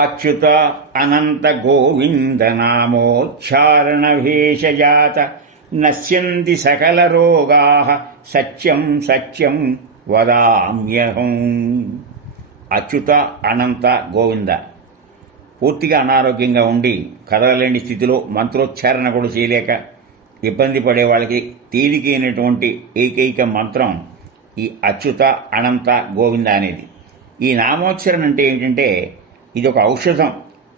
అచ్యుత అనంత గోవింద భేషజాత. నశ్యంతి సకల రోగా. సత్యం సత్యం వదామ్యహం. అచ్యుత అనంత గోవింద. పూర్తిగా అనారోగ్యంగా ఉండి కదలలేని స్థితిలో మంత్రోచ్చారణ కూడా చేయలేక ఇబ్బంది పడే వాళ్ళకి తేలికైనటువంటి ఏకైక మంత్రం ఈ అచ్యుత అనంత గోవింద అనేది. ఈ నామోచ్చరణ అంటే ఏంటంటే ఇది ఒక ఔషధం.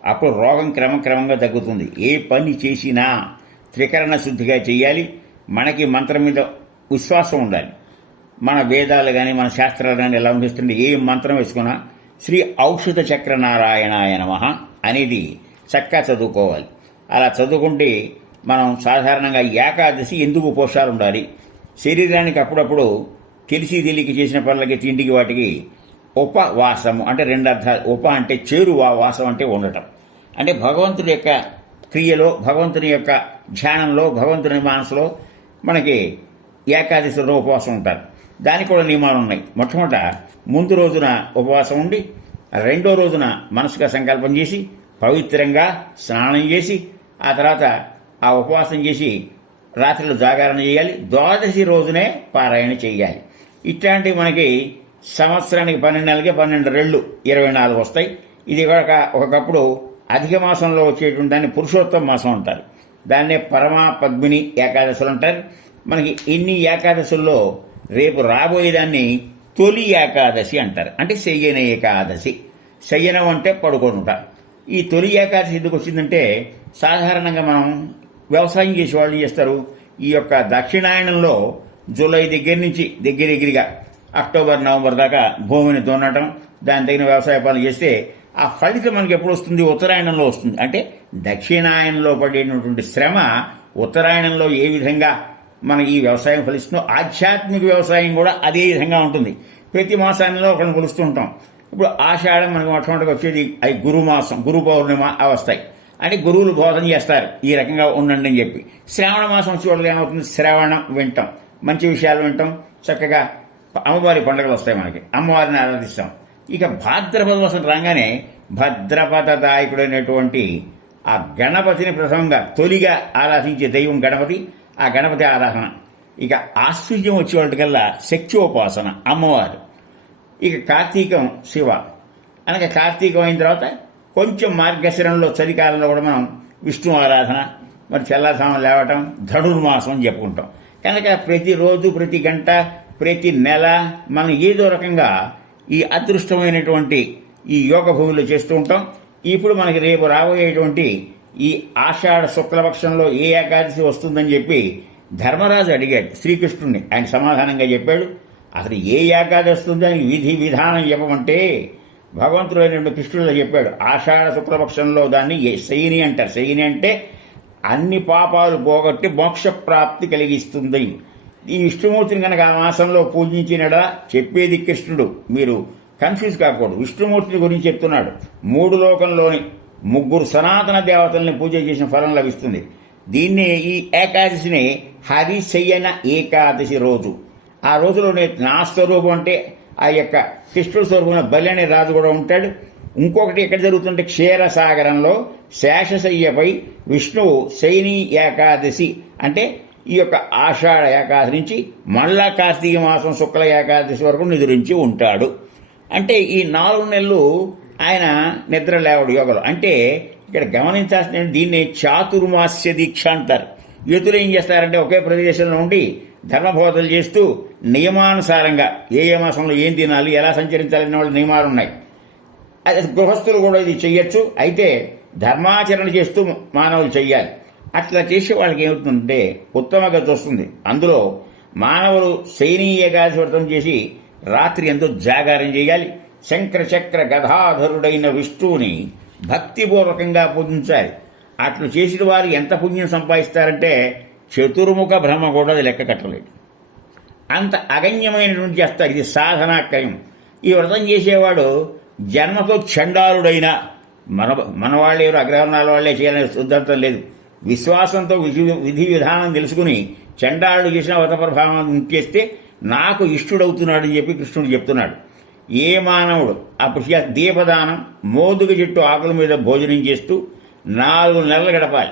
అప్పుడు రోగం క్రమక్రమంగా తగ్గుతుంది. ఏ పని చేసినా త్రికరణ శుద్ధిగా చేయాలి. మనకి మంత్రం మీద విశ్వాసం ఉండాలి. మన వేదాలు కానీ మన శాస్త్రాలు కానీ ఎలా ఉండిస్తుంటే ఏ మంత్రం వేసుకున్నా శ్రీ ఔషధ చక్ర నారాయణాయ నమ అనేది చక్కగా చదువుకోవాలి. అలా చదువుకుంటే మనం సాధారణంగా ఏకాదశి ఎందుకు పోషాలు ఉండాలి? శరీరానికి అప్పుడప్పుడు తెలిసి తెలియక చేసిన పనులకి తిండికి వాటికి ఉపవాసము అంటే రెండు అర్థాలు ఉప అంటే చేరువ వాసం అంటే ఉండటం. అంటే భగవంతుడి యొక్క క్రియలో భగవంతుని యొక్క ధ్యానంలో భగవంతుని మనసులో మనకి ఏకాదశిలో ఉపవాసం ఉంటారు. దానికి కూడా నియమాలు ఉన్నాయి. మొట్టమొదట ముందు రోజున ఉపవాసం ఉండి రెండో రోజున మనసుగా సంకల్పం చేసి పవిత్రంగా స్నానం చేసి ఆ తర్వాత ఆ ఉపవాసం చేసి రాత్రిలో జాగరణ చేయాలి. ద్వాదశి రోజునే పారాయణ చేయాలి. ఇట్లాంటివి మనకి సంవత్సరానికి పన్నెండు నెలలకి పన్నెండు రెళ్ళు ఇరవై నాలుగు వస్తాయి. ఇది ఒక ఒకప్పుడు అధిక మాసంలో వచ్చేటువంటి దాన్ని పురుషోత్తమ మాసం అంటారు. దాన్నే పరమా పద్మిని ఏకాదశులు అంటారు. మనకి ఇన్ని ఏకాదశుల్లో రేపు రాబోయేదాన్ని తొలి ఏకాదశి అంటారు. అంటే శయ్యన ఏకాదశి. శయ్యనం అంటే పడుకోనుట. ఈ తొలి ఏకాదశి ఎందుకు వచ్చిందంటే సాధారణంగా మనం వ్యవసాయం చేసే వాళ్ళు చేస్తారు? ఈ యొక్క దక్షిణాయనంలో జూలై దగ్గర నుంచి దగ్గర దగ్గరగా అక్టోబర్ నవంబర్ దాకా భూమిని దున్నటం దాని తగిన వ్యవసాయ పనులు చేస్తే ఆ ఫలితం మనకి ఎప్పుడు వస్తుంది? ఉత్తరాయణంలో వస్తుంది. అంటే దక్షిణాయనంలో పడేటటువంటి శ్రమ ఉత్తరాయణంలో ఏ విధంగా మన ఈ వ్యవసాయం ఫలిస్తుందో ఆధ్యాత్మిక వ్యవసాయం కూడా అదే విధంగా ఉంటుంది. ప్రతి మాసాల్లో ఒకరిని కొలుస్తూ ఉంటాం. ఇప్పుడు ఆషాఢం మనకు మొట్టమొదటిగా వచ్చేది అది గురు మాసం గురు పౌర్ణిమ వస్తాయి అంటే గురువులు బోధన చేస్తారు. ఈ రకంగా ఉండండి అని చెప్పి. శ్రావణ మాసం చూడలేదు ఏమవుతుంది? శ్రవణం వింటాం. మంచి విషయాలు వింటాం. చక్కగా అమ్మవారి పండుగలు వస్తాయి మనకి. అమ్మవారిని ఆరాధిస్తాం. ఇక భాద్రపద మాసం రాగానే భద్రపదదాయకుడైనటువంటి ఆ గణపతిని ప్రథమంగా తొలిగా ఆరాధించే దైవం గణపతి ఆ గణపతి ఆరాధన. ఇక ఆశ్చర్యం వచ్చేవాటికల్లా ఉపాసన అమ్మవారు. ఇక కార్తీకం శివ. అనగా కార్తీకం అయిన తర్వాత కొంచెం మార్గశిరంలో చలికాలంలో కూడా మనం విష్ణు ఆరాధన మరి తెల్లసామం లేవటం ధనుర్మాసం అని చెప్పుకుంటాం. కనుక ప్రతిరోజు ప్రతి గంట ప్రతి నెల మనం ఏదో రకంగా ఈ అదృష్టమైనటువంటి ఈ యోగ భూమిలో చేస్తూ ఉంటాం. ఇప్పుడు మనకి రేపు రాబోయేటువంటి ఈ ఆషాఢ శుక్లపక్షంలో ఏ ఏకాదశి వస్తుందని చెప్పి ధర్మరాజు అడిగాడు శ్రీకృష్ణుడిని ఆయన సమాధానంగా చెప్పాడు అసలు ఏ ఏకాదశి వస్తుంది అని విధి విధానం చెప్పమంటే భగవంతుడు అయినటువంటి కృష్ణుడితో చెప్పాడు ఆషాఢ శుక్లపక్షంలో దాన్ని ఏ- శయని అంటారు? శయని అంటే అన్ని పాపాలు పోగొట్టి మోక్ష ప్రాప్తి కలిగిస్తుంది. ఈ విష్ణుమూర్తిని కనుక ఆ మాసంలో పూజించినడా? చెప్పేది కృష్ణుడు. మీరు కన్ఫ్యూజ్ కాకూడదు. విష్ణుమూర్తిని గురించి చెప్తున్నాడు. మూడు లోకంలోని ముగ్గురు సనాతన దేవతల్ని పూజ చేసిన ఫలం లభిస్తుంది. దీన్ని ఈ ఏకాదశిని హరిశయ్యన ఏకాదశి రోజు. ఆ రోజులోనే నా స్వరూపం అంటే ఆ యొక్క కృష్ణుడు స్వరూపం బలి అనే రాజు కూడా ఉంటాడు. ఇంకొకటి ఎక్కడ జరుగుతుంటే క్షీరసాగరంలో శేషశయ్యపై విష్ణువు శైని ఏకాదశి అంటే ఈ యొక్క ఆషాఢ ఏకాదశి నుంచి మళ్ళా కార్తీక మాసం శుక్ల ఏకాదశి వరకు నిద్రించి ఉంటాడు. అంటే ఈ నాలుగు నెలలు ఆయన నిద్ర లేవడు యోగలు. అంటే ఇక్కడ గమనించాల్సిన దీన్ని చాతుర్మాస్య దీక్ష అంటారు. యుతులు ఏం చేస్తారంటే ఒకే ప్రదేశంలో ఉండి ధర్మబోధలు చేస్తూ నియమానుసారంగా ఏ ఏ మాసంలో ఏం తినాలి ఎలా సంచరించాలనే వాళ్ళ నియమాలు ఉన్నాయి. అది గృహస్థులు కూడా ఇది చెయ్యొచ్చు. అయితే ధర్మాచరణ చేస్తూ మానవులు చెయ్యాలి. అట్లా చేసే వాళ్ళకి ఏమవుతుందంటే ఉత్తమ గతి వస్తుంది అందులో మానవులు శయనీ ఏకాదశి వ్రతం చేసి రాత్రి ఎంతో జాగారం చేయాలి. శంకర చక్ర గదాధరుడైన విష్ణువుని భక్తిపూర్వకంగా పూజించాలి. అట్లు చేసిన వారు ఎంత పుణ్యం సంపాదిస్తారంటే చతుర్ముఖ బ్రహ్మ కూడా అది లెక్క కట్టలేదు. అంత అగణ్యమైనటువంటి చేస్తారు. ఇది సాధనాక్రయం ఈ వ్రతం చేసేవాడు జన్మతో చండాలుడైన మన మన వాళ్ళే అగ్రహణాల వాళ్ళే చేయాలనే సిద్ధాంతం లేదు. విశ్వాసంతో విధి విధి విధానం తెలుసుకుని చండాళ్ళు చేసిన వ్రత చేస్తే నాకు ఇష్టుడవుతున్నాడు అని చెప్పి కృష్ణుడు చెప్తున్నాడు. ఏ మానవుడు అప్పుడు దీపదానం మోదుగ చెట్టు ఆకుల మీద భోజనం చేస్తూ నాలుగు నెలలు గడపాలి.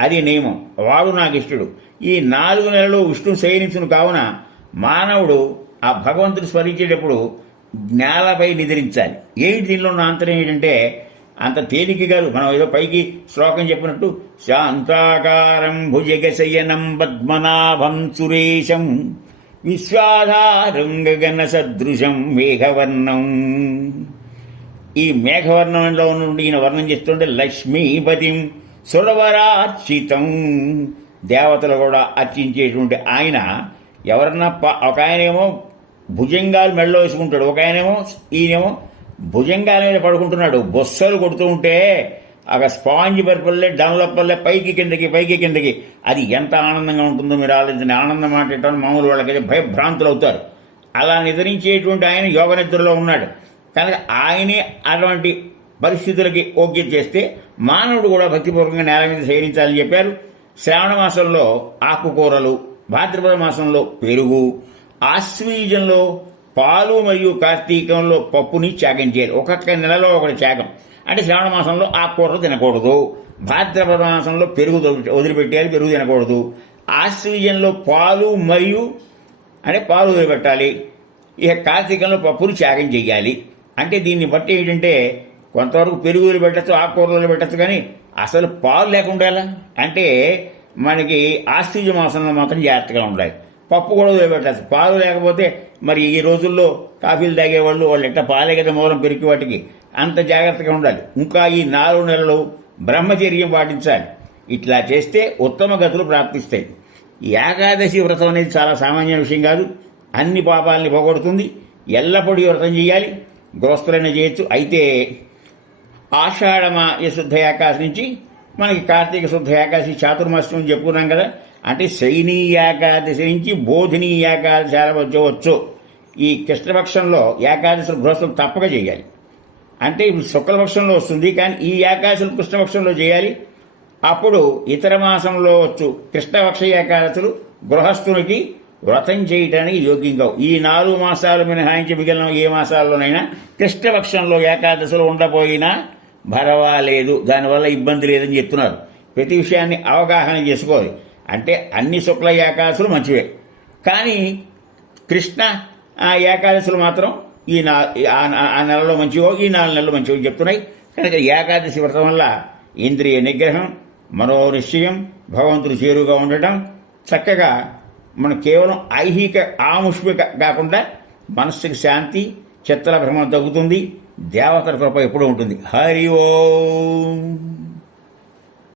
అది నియమం. వాడు నాకు ఇష్టడు. ఈ నాలుగు నెలలు విష్ణు శయనించును కావున మానవుడు ఆ భగవంతుడు స్మరించేటప్పుడు జ్ఞాలపై నిద్రించాలి. ఏంటి దీనిలో ఉన్న అంతరం ఏంటంటే అంత తేలిక కాదు. మనం ఏదో పైకి శ్లోకం చెప్పినట్టు శాంతాకారం భుజగశయనం పద్మనాభం సురేశం విశ్వాధారం గగన సదృశం మేఘవర్ణం ఈ మేఘవర్ణంలో నుండి ఈయన వర్ణం చేస్తుంటే లక్ష్మీపతిం సురవరార్చితం. దేవతలు కూడా అర్చించేటువంటి ఆయన ఎవరన్నా ప- ఒక ఆయనేమో భుజంగాలు మెడలో వేసుకుంటాడు ఒక ఆయనేమో ఈయనేమో భుజంగాల మీద పడుకుంటున్నాడు. బొస్సలు కొడుతూ ఉంటే ఒక స్పాంజ్ పరిపల్లే డన్లప్పల్లే పైకి కిందకి పైకి కిందకి. అది ఎంత ఆనందంగా ఉంటుందో మీరు ఆలోచించండి. ఆనందం మాట్లాడటం మామూలు వాళ్ళకైతే భయభ్రాంతులు అవుతారు. అలా నిద్రించేటువంటి ఆయన యోగ నిద్రలో ఉన్నాడు. కనుక ఆయనే అటువంటి పరిస్థితులకి ఓకే చేస్తే మానవుడు కూడా భక్తిపూర్వకంగా నేల మీద శయనించాలని చెప్పారు. శ్రావణ మాసంలో ఆకుకూరలు భాద్రపద మాసంలో పెరుగు ఆశ్వీజంలో పాలు మరియు కార్తీకంలో పప్పుని త్యాగం చేయాలి. ఒక్కొక్క నెలలో ఒకటి త్యాగం. అంటే శ్రావణ మాసంలో ఆకుకూరలు తినకూడదు. భాద్రపద మాసంలో పెరుగు వదిలిపెట్టేయాలి పెరుగు తినకూడదు. ఆశ్వీజంలో పాలు మరియు అంటే పాలు వదిలిపెట్టాలి. ఇక కార్తీకంలో పప్పులు త్యాగం చేయాలి. అంటే దీన్ని బట్టి ఏంటంటే కొంతవరకు పెరుగులు పెట్టచ్చు ఆకుకూరలు పెట్టచ్చు కానీ అసలు పాలు లేకుండా ఎలా? అంటే మనకి ఆశ్చర్య మాసంలో మాత్రం జాగ్రత్తగా ఉండాలి. పప్పు కూడా వదిలిపెట్టచ్చు పాలు లేకపోతే మరి ఈ రోజుల్లో కాఫీలు తాగేవాళ్ళు వాళ్ళు ఎట్ట పాలే కదా మూలం పెరిగి వాటికి. అంత జాగ్రత్తగా ఉండాలి. ఇంకా ఈ నాలుగు నెలలు బ్రహ్మచర్యం పాటించాలి. ఇట్లా చేస్తే ఉత్తమ గతులు ప్రాప్తిస్తాయి. ఏకాదశి వ్రతం అనేది చాలా సామాన్య విషయం కాదు. అన్ని పాపాలని పోగొడుతుంది. ఎల్లప్పుడూ ఈ వ్రతం చేయాలి. గృహస్థులైనా చేయొచ్చు. అయితే ఆషాఢమాయ శుద్ధ ఏకాశి నుంచి మనకి కార్తీక శుద్ధ ఏకాశి చాతుర్మాసం చెప్పుకున్నాం కదా. అంటే శైనీ ఏకాదశి నుంచి బోధిని ఏకాదశి వచ్చవచ్చు ఈ కృష్ణపక్షంలో ఏకాదశి గృహస్థులు తప్పక చేయాలి. అంటే ఇప్పుడు శుక్లపక్షంలో వస్తుంది కానీ ఈ ఏకాదశులు కృష్ణపక్షంలో చేయాలి. అప్పుడు ఇతర మాసంలో వచ్చు. కృష్ణపక్ష ఏకాదశులు గృహస్థునికి వ్రతం చేయటానికి యోగ్యంగా ఈ నాలుగు మాసాలు మినహాయించి మిగిలిన ఏ మాసాల్లోనైనా కృష్ణపక్షంలో ఏకాదశులు ఉండపోయినా పర్వాలేదు. దానివల్ల ఇబ్బంది లేదని చెప్తున్నారు. ప్రతి విషయాన్ని అవగాహన చేసుకోవాలి. అంటే అన్ని శుక్ల ఏకాదశులు మంచివే. కానీ కృష్ణ ఆ ఏకాదశులు మాత్రం ఈ నా ఆ- ఆ నెలలో మంచివో ఈ నాలుగు నెలలు మంచివో చెప్తున్నాయి. కనుక ఏకాదశి వ్రతం వల్ల ఇంద్రియ నిగ్రహం మనోనిశ్చయం భగవంతుడు చేరుగా ఉండటం చక్కగా మన కేవలం ఐహిక ఆముష్మిక కాకుండా మనస్సుకి శాంతి చిత్తల భ్రమం తగ్గుతుంది దేవతల కృప ఎప్పుడూ ఉంటుంది. హరి ఓం!